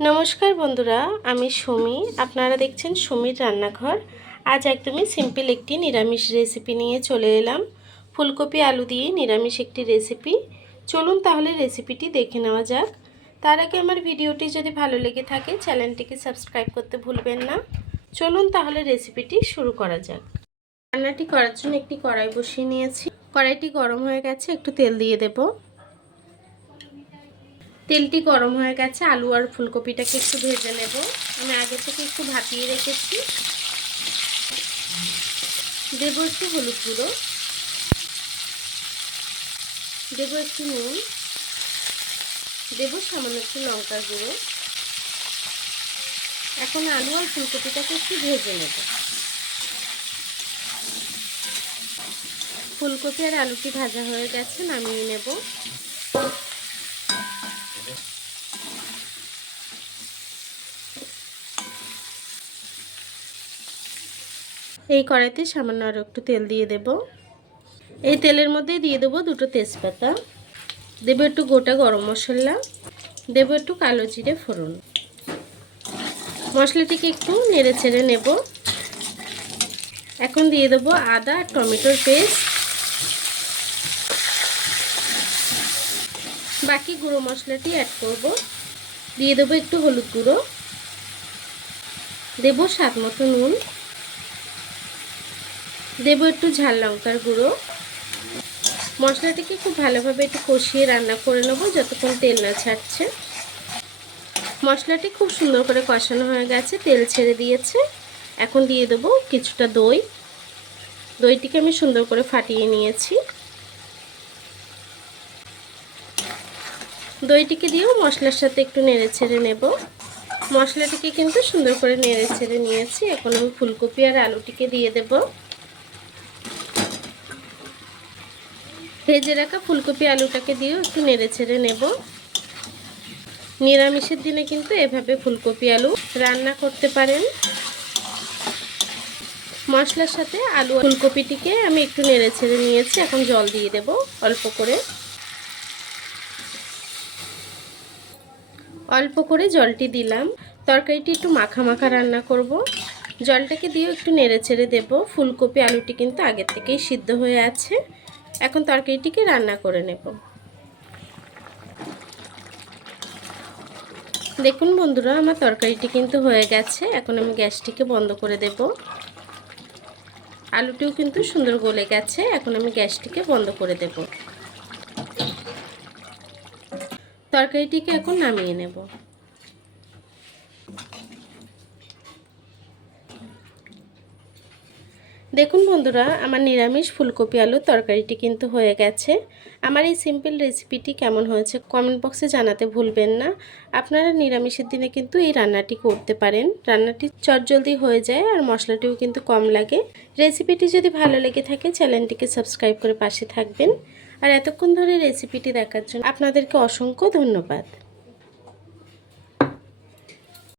নমস্কার বন্ধুরা, আমি সুমি। আপনারা দেখছেন সুমির রান্নাঘর। আজ একদমই সিম্পল একটি নিরামিষ রেসিপি নিয়ে চলে এলাম। ফুলকপি আলু দিয়ে নিরামিষ একটি রেসিপি। চলুন তাহলে রেসিপিটি দেখে নেওয়া যাক। তার আগে আমার ভিডিওটি যদি ভালো লেগে থাকে চ্যানেলটিকে সাবস্ক্রাইব করতে ভুলবেন না। চলুন তাহলে রেসিপিটি শুরু করা যাক। রান্নাটি করার জন্য একটি কড়াই বসিয়ে নিয়েছি। কড়াইটি গরম হয়ে গেছে, একটু তেল দিয়ে দেব। তেলটি গরম হয়ে গেছে, আলু আর ফুলকপিটাকে একটু ভেজে নেব। আমি আগে থেকে একটু ভাপিয়ে রেখেছি। দেব একটু হলুদ গুঁড়ো, দেব একটু নুন, দেব সামান্য একটু লঙ্কার গুঁড়ো। এখন আলু আর ফুলকপিটাকে একটু ভেজে নেব। ফুলকপি আর আলুটি ভাজা হয়ে গেছে, নামিয়ে নেব। এই কড়াইতে সামান্য আরও একটু তেল দিয়ে দেব। এই তেলের মধ্যেই দিয়ে দেবো দুটো তেজপাতা, দেব একটু গোটা গরম মশলা, দেব একটু কালো জিরে ফোড়ন। মশলাটিকে একটু নেড়ে ছেড়ে নেব। এখন দিয়ে দেবো আদা আর টমেটোর পেস্ট। বাকি গুঁড়ো মশলাটি অ্যাড করব। দিয়ে দেবো একটু হলুদ গুঁড়ো, দেব স্বাদ মতো নুন, দেব একটু ঝাল লঙ্কার গুঁড়ো। মশলাটিকে খুব ভালোভাবে একটু কষিয়ে রান্না করে নেব যতক্ষণ তেল না ছাড়ছে। মশলাটি খুব সুন্দর করে কষানো হয়ে গেছে, তেল ছেড়ে দিয়েছে। এখন দিয়ে দেবো কিছুটা দই। দইটিকে আমি সুন্দর করে ফাটিয়ে নিয়েছি। দইটিকে দিয়েও মশলার সাথে একটু নেড়ে ছেড়ে নেব। মশলাটিকে কিন্তু সুন্দর করে নেড়ে ছেড়ে নিয়েছি। এখন আমি ফুলকপি আর আলুটিকে দিয়ে দেব। ভেজে রাখা ফুলকপি আলুটাকে দিয়েও একটু নেড়ে ছেড়ে নেব। নিরামিষের দিনে কিন্তু এভাবে ফুলকপি আলু রান্না করতে পারেন। মশলার সাথে আলু ফুলকপিটিকে আমি একটু নেড়ে ছেড়ে নিয়েছি। এখন জল দিয়ে দেব অল্প করে। অল্প করে জলটি দিলাম। তরকারিটি একটু মাখা মাখা রান্না করব। জলটাকে দিয়েও একটু নেড়ে ছেড়ে দেব। ফুলকপি আলুটি কিন্তু আগের থেকেই সিদ্ধ হয়ে আছে। এখন তরকারিটিকে রান্না করে নেব। দেখুন বন্ধুরা, আমার তরকারিটি কিন্তু হয়ে গেছে। এখন আমি গ্যাসটিকে বন্ধ করে দেব। আলুটিও কিন্তু সুন্দর গলে গেছে। এখন আমি গ্যাসটিকে বন্ধ করে দেব। তরকারিটিকে এখন নামিয়ে নেব। দেখুন বন্ধুরা, আমার নিরামিষ ফুলকপি আলু তরকারিটি কিন্তু হয়ে গেছে। আমার এই সিম্পল রেসিপিটি কেমন হয়েছে কমেন্ট বক্সে জানাতে ভুলবেন না। আপনারা নিরামিষের দিনে কিন্তু এই রান্নাটি করতে পারেন। রান্নাটি চটজলদি হয়ে যায় আর মশলাটিও কিন্তু কম লাগে। রেসিপিটি যদি ভালো লেগে থাকে চ্যানেলটিকে সাবস্ক্রাইব করে পাশে থাকবেন। আর এতক্ষণ ধরে রেসিপিটি দেখার জন্য আপনাদেরকে অসংখ্য ধন্যবাদ।